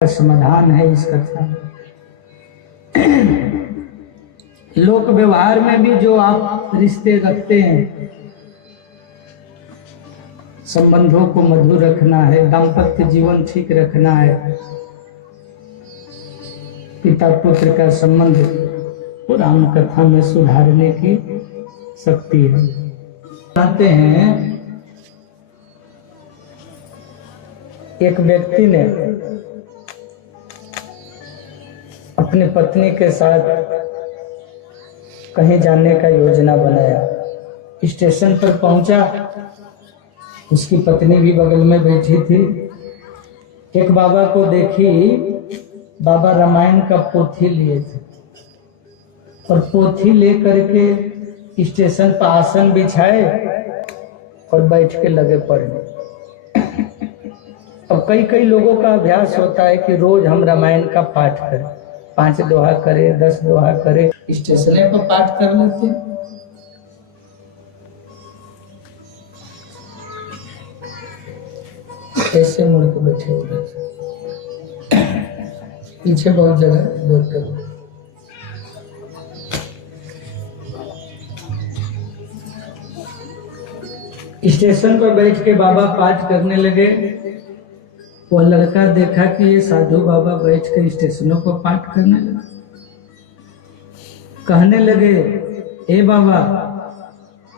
समाधान है इस कथा में। लोक व्यवहार में भी जो आप रिश्ते रखते हैं, संबंधों को मधुर रखना है, दाम्पत्य जीवन ठीक रखना है, पिता पुत्र का संबंध को राम कथा में सुधारने की शक्ति है। कहते हैं एक व्यक्ति ने अपनी पत्नी के साथ कहीं जाने का योजना बनाया। स्टेशन पर पहुंचा, उसकी पत्नी भी बगल में बैठी थी। एक बाबा को देखी, बाबा रामायण का पोथी लिए थे और पोथी लेकर के स्टेशन पर आसन बिछाए और बैठ के लगे पढ़ने। अब कई लोगों का अभ्यास होता है कि रोज हम रामायण का पाठ करें, 5 दोहा करे, 10 दोहा करे, स्टेशन पर पाठ कर लेते। ऐसे मुड़ के बैठे उधर पीछे बहुत जगह दूर कर। स्टेशन पर बैठ के बाबा पाठ करने लगे। वो लड़का देखा कि ये साधु बाबा बैठ के स्टेशनों पर पाठ करने लगे। कहने लगे, ए बाबा,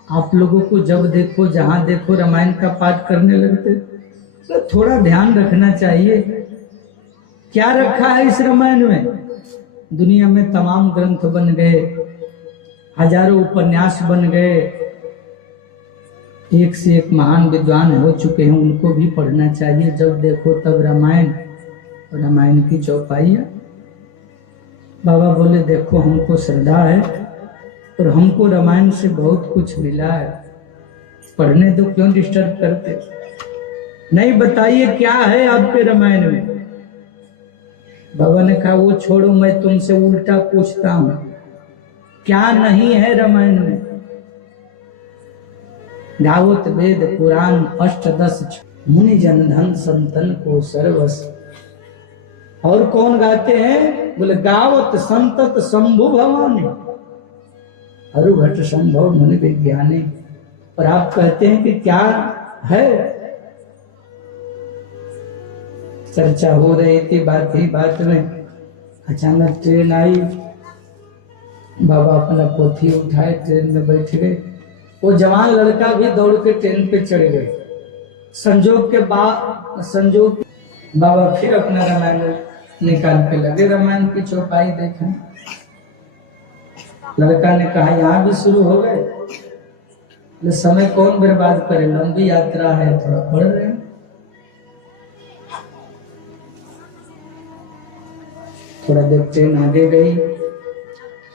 आप लोगों को जब देखो जहां देखो रामायण का पाठ करने लगते, तो थोड़ा ध्यान रखना चाहिए। क्या रखा है इस रामायण में? दुनिया में तमाम ग्रंथ बन गए, हजारों उपन्यास बन गए, एक से एक महान विद्वान हो चुके हैं, उनको भी पढ़ना चाहिए। जब देखो तब रामायण और रामायण की चौपाइयाँ। बाबा बोले, देखो हमको श्रद्धा है और हमको रामायण से बहुत कुछ मिला है, पढ़ने दो, क्यों डिस्टर्ब करते? नहीं, बताइए क्या है आपके रामायण में? बाबा ने कहा, वो छोड़ो, मैं तुमसे उल्टा पूछता हूं, क्या नहीं है रामायण में? गावत वेद पुराण अष्टदश मुनि जन धन संतन को सर्वस। और कौन गाते हैं? बोले, गावत संतत शंभु भवानी अरुघट संभव मुनि विज्ञानी। और आप कहते हैं कि क्या है? चर्चा हो रही थी, बात ही बात में अचानक ट्रेन आई। बाबा अपना पोथी उठाए, ट्रेन में बैठ गए। वो जवान लड़का भी दौड़ के ट्रेन पे चढ़ गए। संजोग बाबा फिर अपना रामायण निकाल के लगे रामायण की चौपाई देखने। लड़का ने कहा, यहाँ भी शुरू हो गए? समय कौन बर्बाद करे, लंबी यात्रा है, थोड़ा पढ़ रहे हैं। थोड़ा देर ट्रेन आगे गई,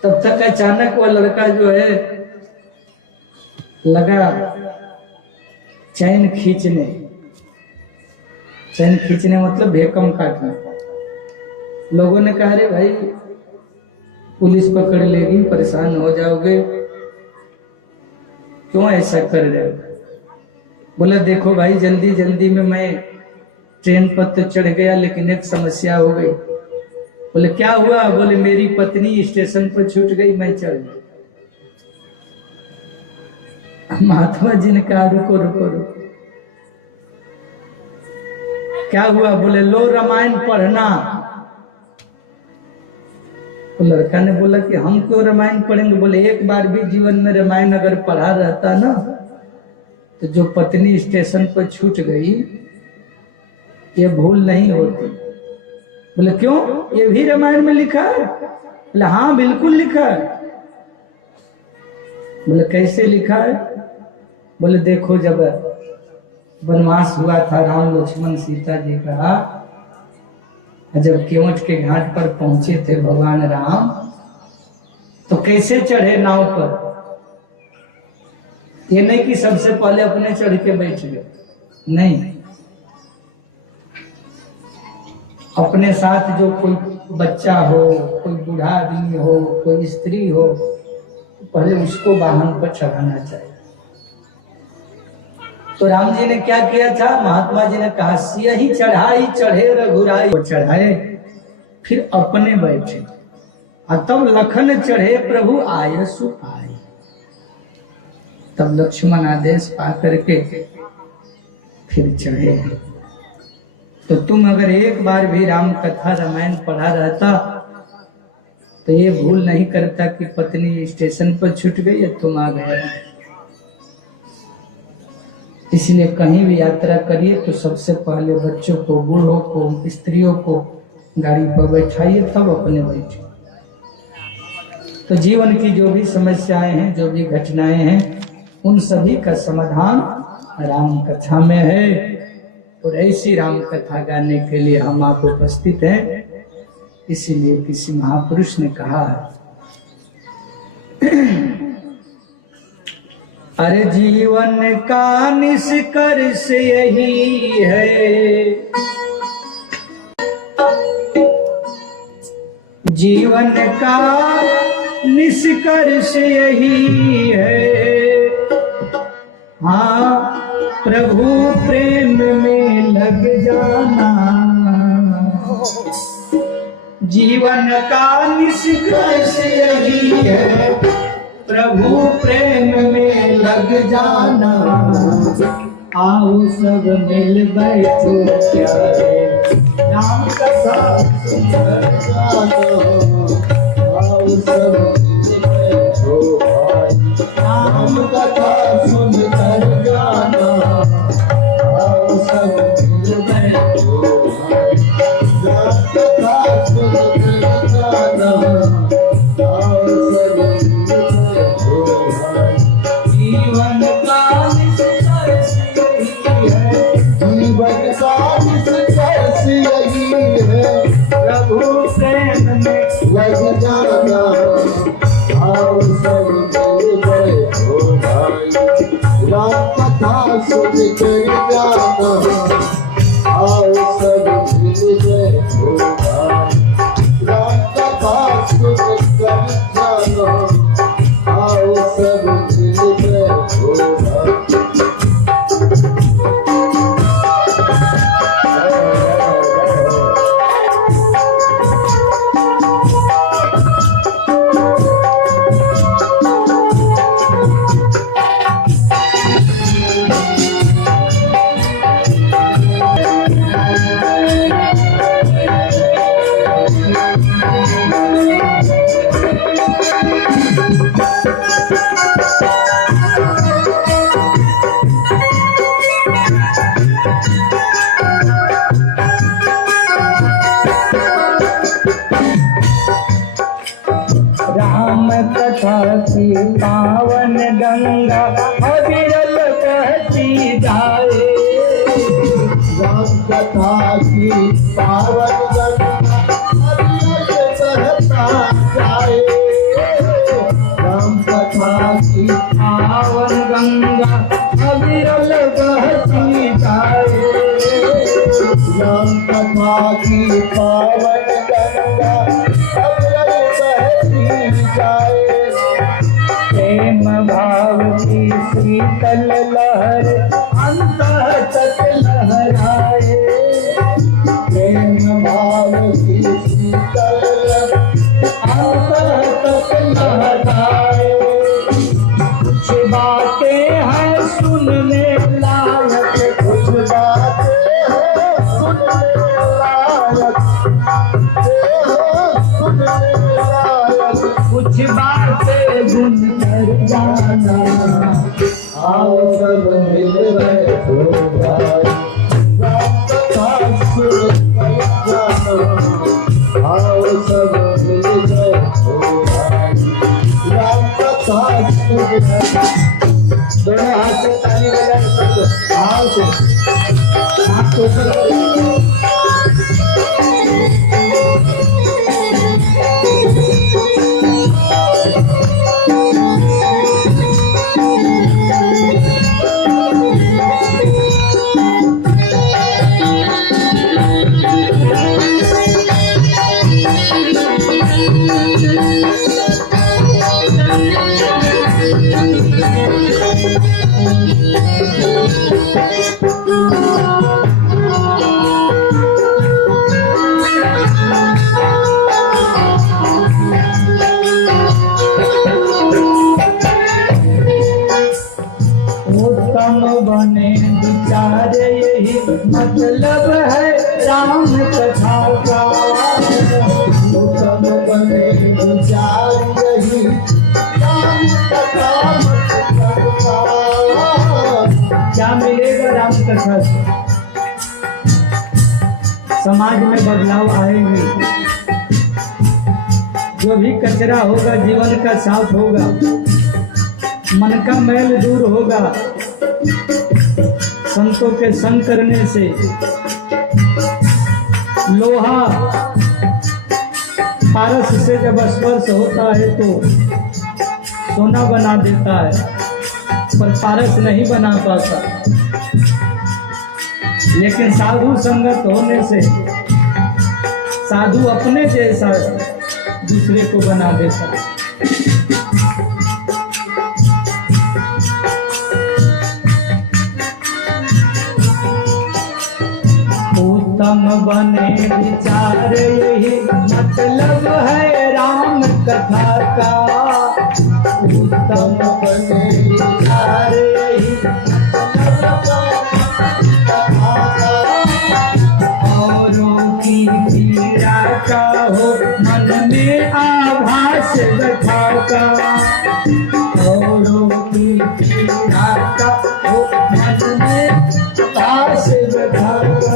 तब तक अचानक वो लड़का जो है लगा चैन खींचने मतलब भेकम काटना। लोगों ने कहा, अरे भाई, पुलिस पकड़ लेगी, परेशान हो जाओगे, क्यों ऐसा कर रहे हो? बोला, देखो भाई, जल्दी जल्दी में मैं ट्रेन पर तो चढ़ गया, लेकिन एक समस्या हो गई। बोले, क्या हुआ? बोले, मेरी पत्नी स्टेशन पर छूट गई, मैं चढ़ गया। महात्मा जी ने कहा, रुको रुको रुको, क्या हुआ? बोले, लो रामायण पढ़ना। तो लड़का ने बोला कि हम क्यों रामायण पढ़ेंगे? बोले, एक बार भी जीवन में रामायण अगर पढ़ा रहता ना, तो जो पत्नी स्टेशन पर छूट गई, ये भूल नहीं होती। बोले, क्यों? ये भी रामायण में लिखा है? बोले, हाँ बिल्कुल लिखा है। बोले, कैसे लिखा है? बोले, देखो, जब वनवास हुआ था राम लक्ष्मण सीता जी का, जब केवट के घाट पर पहुंचे थे भगवान राम, तो कैसे चढ़े नाव पर? ये नहीं कि सबसे पहले अपने चढ़ के बैठ गए, नहीं, अपने साथ जो कोई बच्चा हो, कोई बूढ़ा आदमी हो, कोई स्त्री हो, पहले उसको वाहन पर चढ़ाना चाहिए। तो राम जी ने क्या किया था, महात्मा जी ने कहा सियहि चढ़ाई चढ़े रघुराई, वो चढ़ाए फिर अपने बैठे, तब लखन चढ़े प्रभु आय सुपाई। तब लक्ष्मण आदेश पा करके फिर चढ़े। तो तुम अगर एक बार भी राम कथा रामायण पढ़ा रहता तो ये भूल नहीं करता कि पत्नी स्टेशन पर छूट गई या तुम आ गए। इसलिए कहीं भी यात्रा करिए तो सबसे पहले बच्चों को, बूढ़ों को, स्त्रियों को गाड़ी पर बैठाइए, तब अपने बैठिए। तो जीवन की जो भी समस्याएं हैं, जो भी घटनाएं हैं, उन सभी का समाधान राम कथा में है। और ऐसी राम कथा गाने के लिए हम आप उपस्थित हैं। इसीलिए किसी महापुरुष ने कहा, अरे जीवन का निष्कर्ष यही है, जीवन का निष्कर्ष यही है, हाँ प्रभु प्रेम में लग जाना। जीवन का निष्कर्ष यही है, प्रभु प्रेम में लग जाना। आओ सब मिल बैठो प्यारे, राम कथा सुनकर जानो। आओ सब मिल बैठो भाई, राम कथा सुनकर जाना। आओ सब मिल बैठो भाई, राम कथा सुनकर जाना। आओ सब मिल बैठो भाई, जीवन का निष्कर्ष यही है, जीवन का निष्कर्ष यही है, प्रभु प्रेम में लग जाना। आओ सब मिल बैठो भाई, राम कथा सुनकर जाना। आओ सब मिल बैठो भाई, राम कथा सुनकर जाना। आओ सब मिल बैठो भाई। राम कथा की पावन गंगा अविरल बहती जाए। राम कथा की पावन गंगा अविरल बहता जाए। राम कथा की पावन गंगा अविरल बहती जाए। राम कथा की पावन गंगा अविरल बहती जाए। प्रेम भाव की शीतल लहर अंतः तक लहराए। प्रेम भाव की शीतल लहर अंतः तक लहराए। कुछ बातें हैं सुनने लायक, कुछ बातें हैं सुनने लायक, कुछ बातें गुन कर जाना। आओ सब मिल बैठो भाई, राम कथा सुनकर जाना। आओ सब मिल बैठो भाई, राम कथा सुनकर। दोनों हाथ से ताली बजाएं, आओ से हाथ को ऊपर करो। समाज में बदलाव आएंगे। जो भी कचरा होगा जीवन का साफ होगा, मन का मैल दूर होगा संतों के संग करने से। लोहा पारस से जब स्पर्श होता है तो सोना बना देता है, पर पारस नहीं बना पाता। लेकिन साधु संगत होने से साधु अपने जैसा दूसरे को बना देता है। उत्तम बने विचार यही मतलब है राम कथा का। उत्तम बने विचार यही मतलब औरों की पीड़ा का हो मन में आभास कथा का। औरों की पीड़ा का हो मन में आभास कथा का।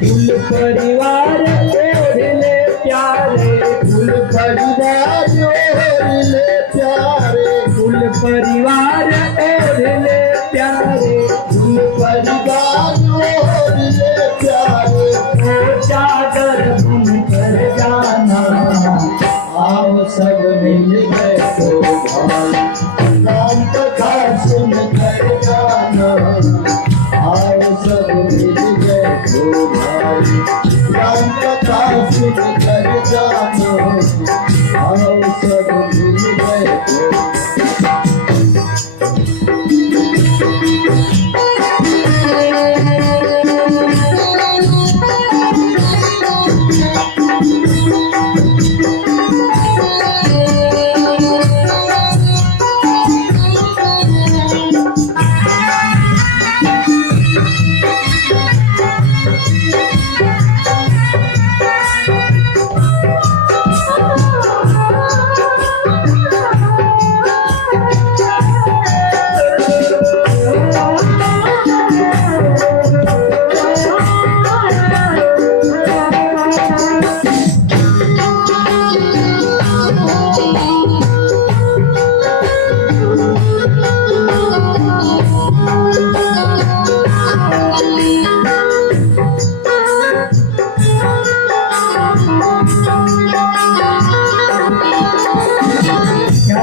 कुल परिवार ओढ़ले प्यारे, कुल परिवार ओढ़ले प्यारे, कुल परिवार ओढ़ले प्यारे, कुल परिवार ओढ़ले प्यारे। ओ चादर बुन कर जाना, आओ सब मिल बैठो भाई, राम कथा सुन कर जाना। आओ सब मिल बैठो भाई, राम कथा सुन कर जाना। आओ सब मिल बैठो।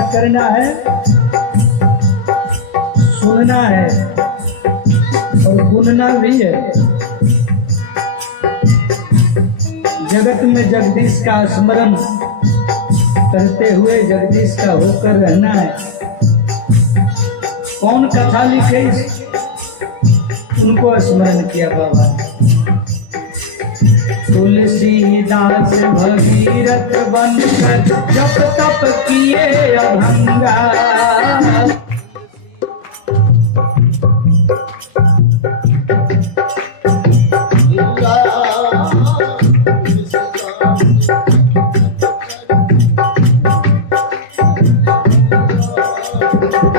करना है, सुनना है और गुनना भी है। जगत में जगदीश का स्मरण करते हुए जगदीश का होकर रहना है। कौन कथा लिखे उनको स्मरण किया बाबा। तुलसीदास भगीरथ बनकर जप तप किए अभंगा।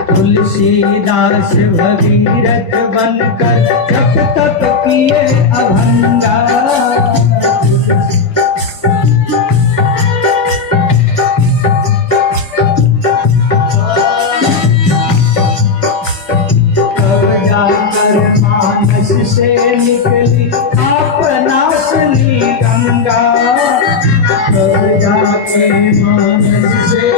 तुलसीदास भगीरथ बनकर जप तप किए अभंगा। से निकली आपनासनी गंगा। तब जाके मानस से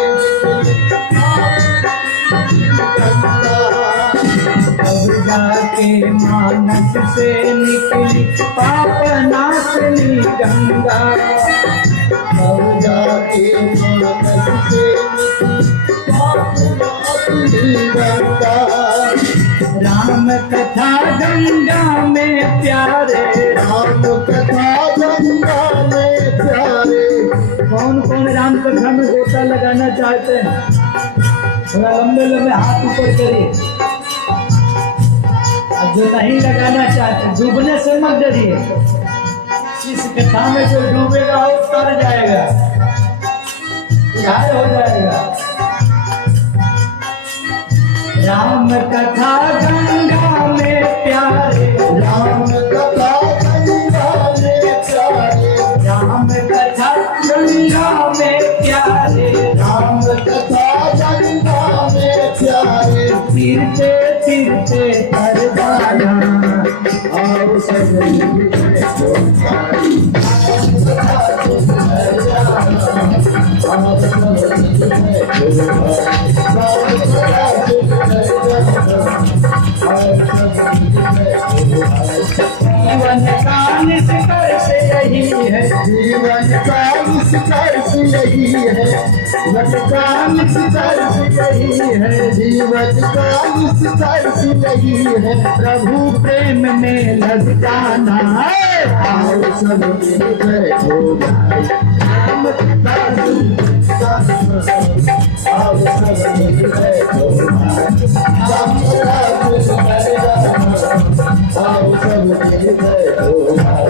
तब जाके मानस से निकली पापनासनी गंगा। तब जाके मानस से निकली पापनासनी गंगा। राम कथा गंगा में प्यारे, राम कथा गंगा में प्यारे। कौन कौन राम कथा में गोता लगाना चाहते हैं? थोड़ा लंबे लंबे हाथ ऊपर करिए। और जो नहीं लगाना चाहते डूबने से मत डरिए। इस कथा में जो डूबेगा वो तर जाएगा, घायल हो जाएगा। राम कथा गंगा में प्यारे, राम कथा गंगा में जीवन का निष्कर्ष यही है, जीवन का निष्कर्ष यही है, जीवन का निष्कर्ष यही है, जीवन का निष्कर्ष यही है। प्रभु प्रेम में लग जाना, आओ सब मिलकर हो जाए नाम का आओ सब मिलकर हो जाए नाम का आओ सब मिलकर हो जाए आओ सब मिलकर हो जाए।